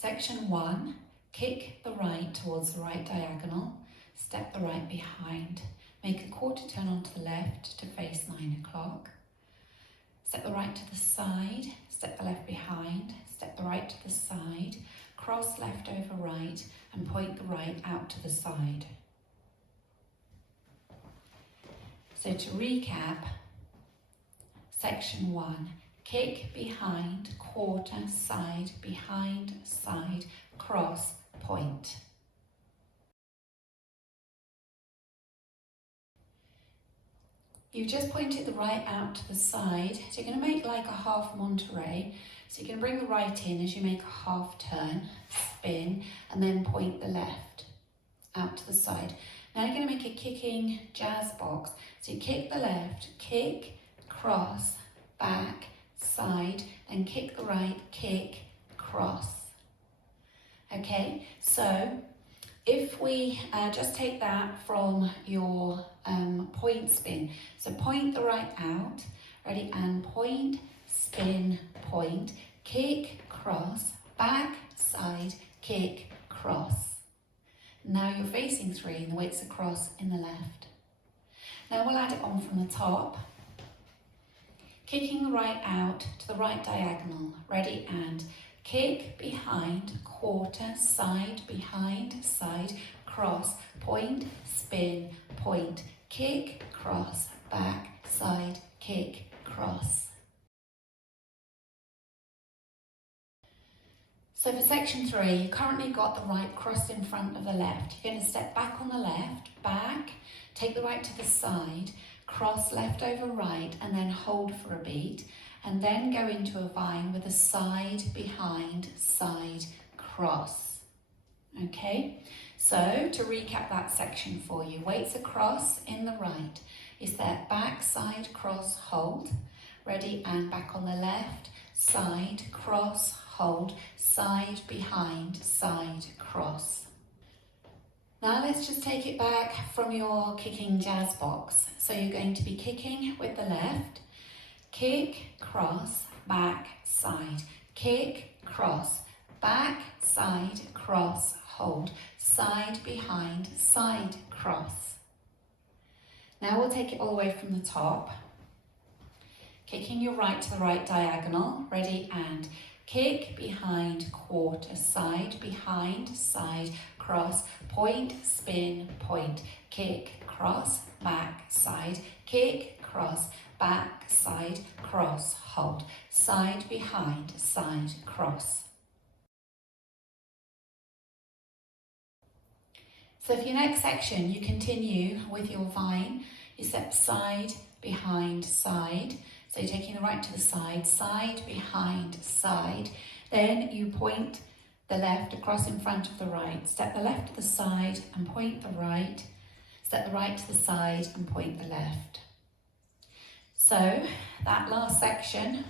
Section 1, kick the right towards the right diagonal, step the right behind, make a quarter turn onto the left to face 9 o'clock, step the right to the side, step the left behind, step the right to the side, cross left over right and point the right out to the side. So to recap, section 1, kick behind, quarter, side, behind, side, cross, point. You've just pointed the right out to the side, so you're going to make like a half Monterey. So you're going to bring the right in as you make a half turn, spin, and then point the left out to the side. Now you're going to make a kicking jazz box. So you kick the left, kick, cross, back, side, then kick the right, kick, cross. Okay, so if we just take that from your point spin. So point the right out, ready, and point, spin, point, kick, cross, back, side, kick, cross. Now you're facing 3 and the weight's across in the left. Now we'll add it on from the top. Kicking the right out to the right diagonal, ready, and kick, behind, quarter, side, behind, side, cross, point, spin, point, kick, cross, back, side, kick, cross. So for section 3, you've currently got the right crossed in front of the left. You're going to step back on the left, back, take the right to the side, cross left over right, and then hold for a beat, and then go into a vine with a side, behind, side, cross. Okay, so to recap that section for you, weights across in the right. You step back, side, cross, hold, ready, and back on the left, side, cross, hold, side, behind, side, cross. Now let's just take it back from your kicking jazz box. So you're going to be kicking with the left, kick, cross, back, side, kick, cross, back, side, cross, hold, side, behind, side, cross. Now we'll take it all the way from the top. Kicking your right to the right diagonal, ready, and kick, behind, quarter, side, behind, side, cross, point, spin, point, kick, cross, back, side, kick, cross, back, side, cross, hold, side, behind, side, cross. So for your next section, you continue with your vine. You step side, behind, side. So you're taking the right to the side, side, behind, side. Then you point the left across in front of the right. Step the left to the side and point the right. Step the right to the side and point the left. So that last section,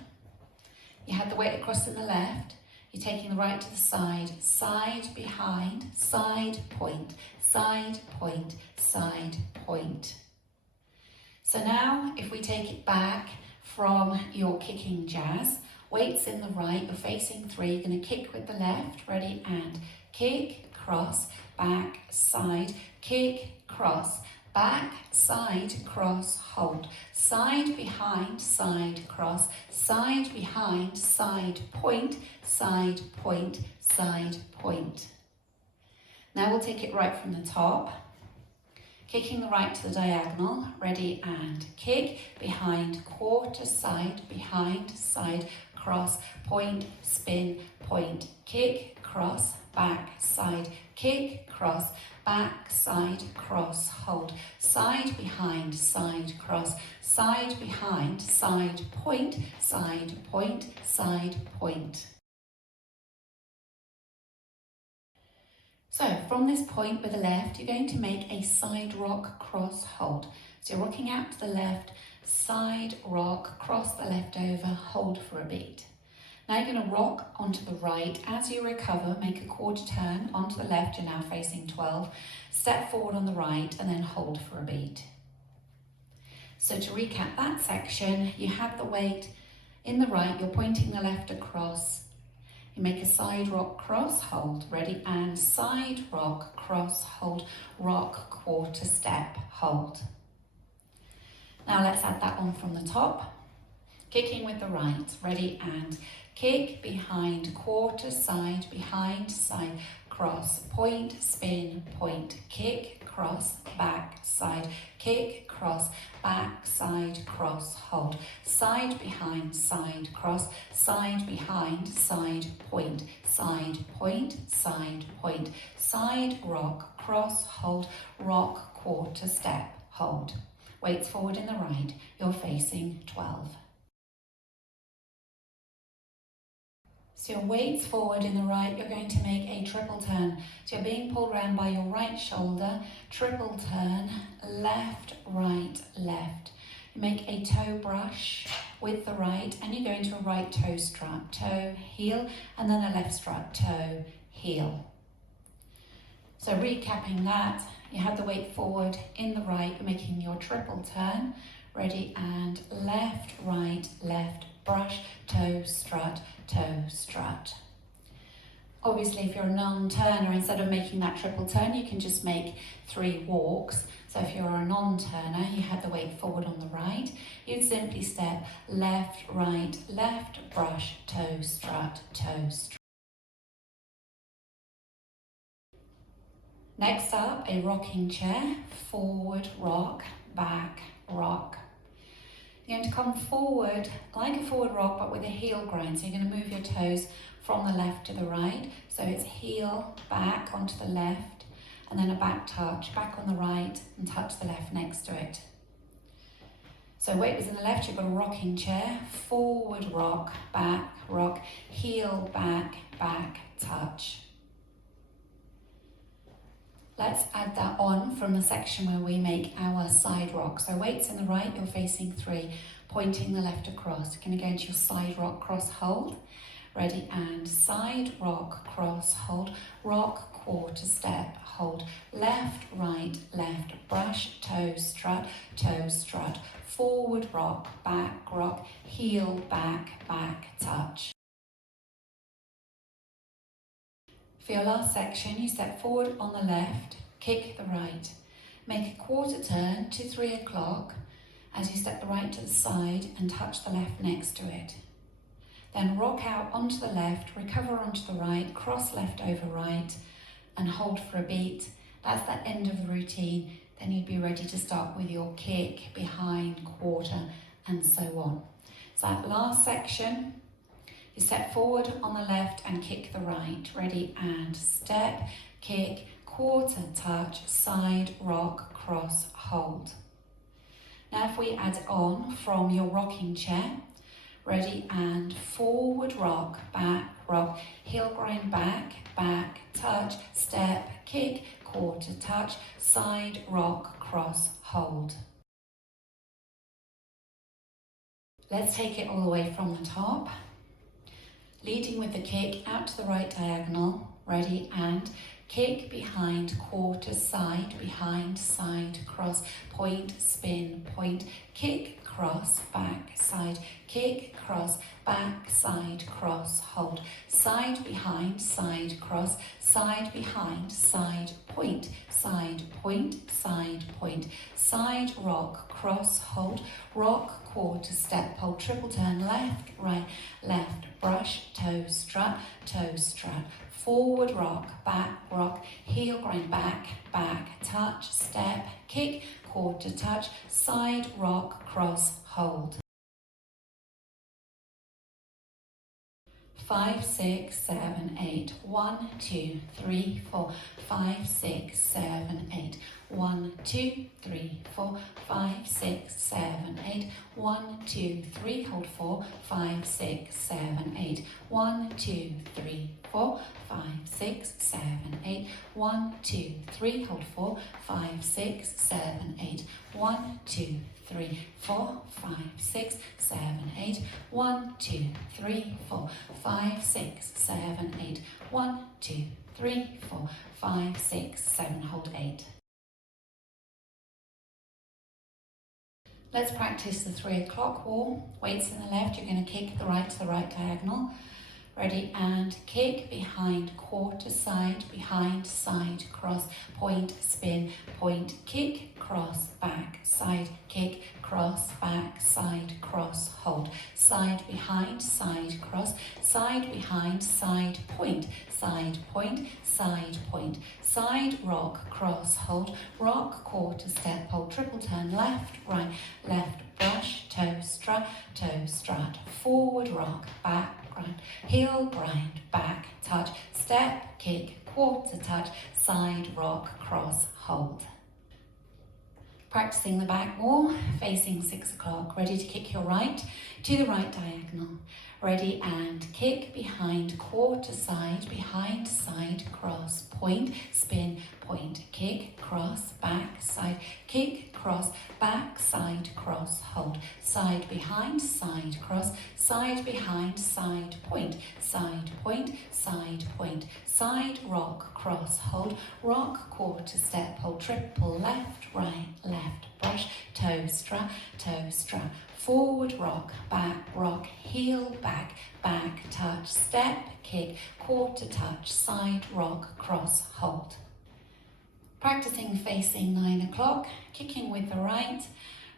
you had the weight across in the left. You're taking the right to the side, side, behind, side, point, side, point, side, point. So now if we take it back from your kicking jazz, weights in the right, you're facing 3, you're going to kick with the left, ready, and kick, cross, back, side, kick, cross, back, side, cross, hold, side, behind, side, cross, side, behind, side, point, side, point, side, point. Now we'll take it right from the top. Kicking the right to the diagonal, ready, and kick, behind, quarter, side, behind, side, cross, point, spin, point, kick, cross, back, side, kick, cross, back, side, cross, hold, side, behind, side, cross, side, behind, side, point, side, point, side, point. So from this point with the left, you're going to make a side rock cross hold. So you're rocking out to the left, side rock, cross the left over, hold for a beat. Now you're going to rock onto the right. As you recover, make a quarter turn onto the left, you're now facing 12. Step forward on the right and then hold for a beat. So to recap that section, you have the weight in the right, you're pointing the left across. You make a side rock cross, hold, ready, and side rock cross, hold, rock, quarter step, hold. Now let's add that on from the top. Kicking with the right, ready, and kick, behind, quarter, side, behind, side, cross, point, spin, point, kick, cross, back, side, kick, cross, back, side, cross, hold, side, behind, side, cross, side, behind, side, point, side, point, side, point, side, rock, cross, hold, rock, quarter step, hold. Weights forward in the right, you're facing 12. So your weights forward in the right, you're going to make a triple turn. So you're being pulled around by your right shoulder, triple turn, left, right, left. You make a toe brush with the right, and you go into a right toe strut, toe, heel, and then a left strut, toe, heel. So recapping that, you have the weight forward in the right, you're making your triple turn, ready, and left, right, left, brush, toe, strut, toe, strut. Obviously, if you're a non-turner, instead of making that triple turn, you can just make 3 walks. So if you're a non-turner, you had the weight forward on the right, you'd simply step left, right, left, brush, toe, strut, toe, strut. Next up, a rocking chair, forward, rock, back, rock. You're going to come forward like a forward rock, but with a heel grind. So you're going to move your toes from the left to the right. So it's heel, back onto the left, and then a back touch, back on the right, and touch the left next to it. So weight was in the left, you've got a rocking chair, forward rock, heel, back, back, touch. Let's add that on from the section where we make our side rock. So weights in the right, you're facing 3, pointing the left across. You're going to go into your side rock cross hold. Ready, and side rock cross hold, rock, quarter step, hold, left, right, left, brush, toe, strut, forward rock, heel, back, back, touch. For your last section, you step forward on the left, kick the right. Make a quarter turn to 3 o'clock as you step the right to the side and touch the left next to it. Then rock out onto the left, recover onto the right, cross left over right, and hold for a beat. That's the end of the routine. Then you'd be ready to start with your kick, behind, quarter, and so on. So that last section, you step forward on the left and kick the right. Ready, and step, kick, quarter, touch, side, rock, cross, hold. Now if we add on from your rocking chair, ready, and forward rock, heel grind back, back, touch, step, kick, quarter, touch, side, rock, cross, hold. Let's take it all the way from the top. Leading with the kick out to the right diagonal, ready, and kick, behind, quarter, side, behind, side, cross, point, spin, point, kick, cross, back, side, kick, cross, back, side, cross, hold, side, behind, side, cross, side, behind, side, point, side, point, side, point, side, rock, cross, hold, rock, quarter, step, hold, triple turn, left, right, left, brush, toe, strut, forward rock, heel grind back, back, touch, step, kick, quarter, touch, side, rock, cross, hold. 5, 6, 7, 8. 1, 2, 3, 4, 5, 6, 7, 8. 1, 2, 3, 4, 5, 6, 7, 8. 1, 2, 3, hold 4, 5, 6, 7, 8. 1, 2, 3, 4, 5, 6, 7, 8. 1, 2, 3, hold 4, 5, 6, 7, 8. 1, 2, 3, 4, 5, 6, 7, 8. 1, 2, 3, 4, 5, 6, 7, 8. 1, 2, 3, 4, 5, 6, 7, hold 8. Let's practice the 3 o'clock wall. Weights in the left, you're going to kick the right to the right diagonal. Ready, and kick, behind, quarter, side, behind, side, cross, point, spin, point, kick, cross, back, side, kick, cross, back, side, cross, hold, side, behind, side, cross, side, behind, side, point, side, point, side, point, side, rock, cross, hold, rock, quarter, step, hold, triple turn, left, right, left, brush, toe, strut, forward, rock, back, grind, heel, grind, back, touch, step, kick, quarter touch, side, rock, cross, hold. Practicing the back wall, facing 6 o'clock. Ready to kick your right to the right diagonal. Ready, and kick, behind, quarter, side, behind, side, cross, point, spin, point, kick, cross, back, side, kick, cross, back, side, cross, hold, side, behind, side, cross, side, behind, side, point, side, point, side, point, side, rock, cross, hold, rock, quarter, step, hold, triple, left, right, left, brush, toe, strut, forward, rock, heel, back, touch, step, kick, quarter touch, side, rock, cross, hold. Practicing facing 9 o'clock, kicking with the right.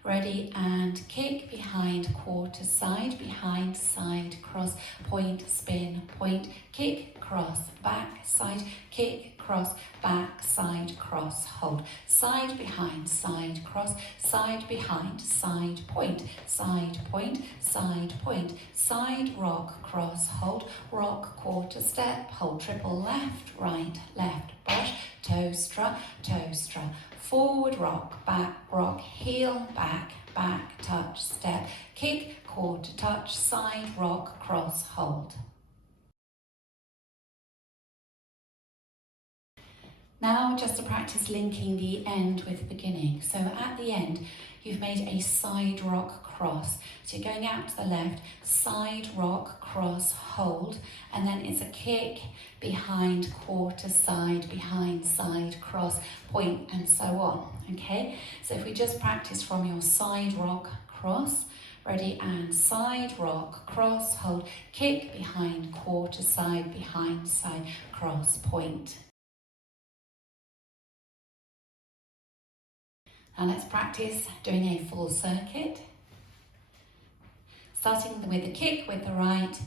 Ready, and kick, behind, quarter, side, behind, side, cross, point, spin, point, kick, cross, back, side, kick, cross, back, side, cross, hold, side, behind, side, cross, side, behind, side, point, side, point, side, point, side, rock, cross, hold, rock, quarter, step, hold, triple, left, right, left, brush, toe, strut, forward, rock, heel, back, touch, step, kick, quarter touch, side, rock, cross, hold. Now just to practice linking the end with the beginning. So at the end, you've made a side rock cross. So you're going out to the left, side rock, cross, hold, and then it's a kick, behind, quarter, side, behind, side, cross, point, and so on, okay? So if we just practice from your side rock, cross, ready, and side rock, cross, hold, kick, behind, quarter, side, behind, side, cross, point. Now let's practice doing a full circuit. Starting with the kick with the right,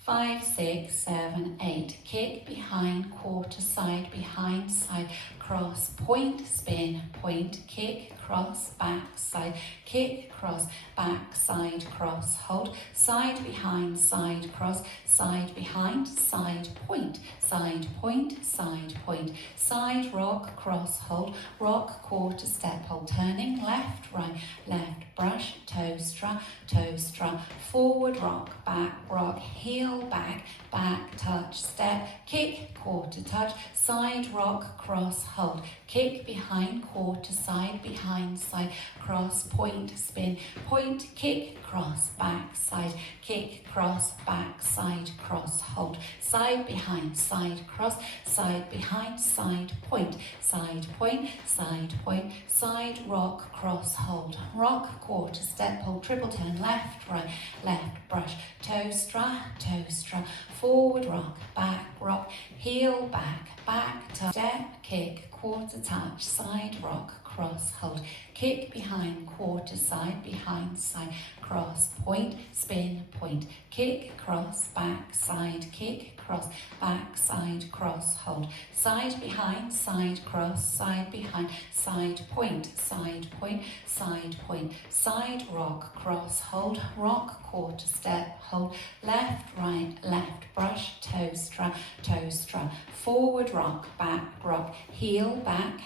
5, 6, 7, 8. Kick, behind, quarter, side, behind, side, cross, point, spin, point, kick, cross, back, side, kick, cross, back, side, cross, hold, side, behind, side, cross, side, behind, side, point, side, point, side, point, side, rock, cross, hold, rock, quarter, step, hold, turning, left, right, left, brush, toe, strut, forward, rock, heel, back, touch, step, kick, quarter touch, side, rock, cross, hold, kick, behind, quarter, side, behind, side, cross, point, spin, point, kick, cross, back, side, kick, cross, back, side, cross, hold, side, behind, side, cross, side, behind, side, point, side, point, side, point, side, rock, cross, hold, rock, quarter, step, hold, triple turn, left, right, left, brush, toe, strut, forward, rock, heel, back, touch, step, kick, quarter touch, side, rock, cross, hold, kick, behind, quarter, side, behind, side, cross, point, spin, point, kick, cross, back, side, kick, cross, back, side, cross, hold, side, behind, side, cross, side, behind, side, point, side, point, side, point, side, rock, cross, hold, rock, quarter, step, hold, left, right, left, brush, toe, strut, forward, rock, heel, back,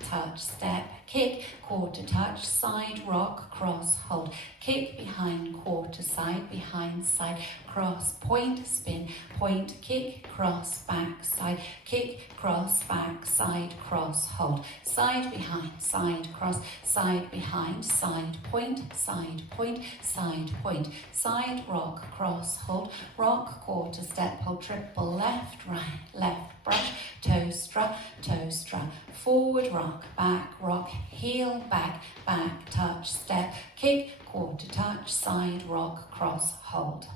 touch, step, kick, quarter touch, side, rock, cross, hold, kick, behind, quarter, side, behind, side, cross, point, spin, point, kick, cross, back, side, kick, cross, back, side, cross, hold, side, behind, side, cross, side, behind, side, point, side, point, side, point, side, rock, cross, hold, rock, quarter, step, hold, triple, left, right, left, brush, toe, strut, forward, rock, heel, back, touch, step, kick, quarter touch, side, rock, cross, hold.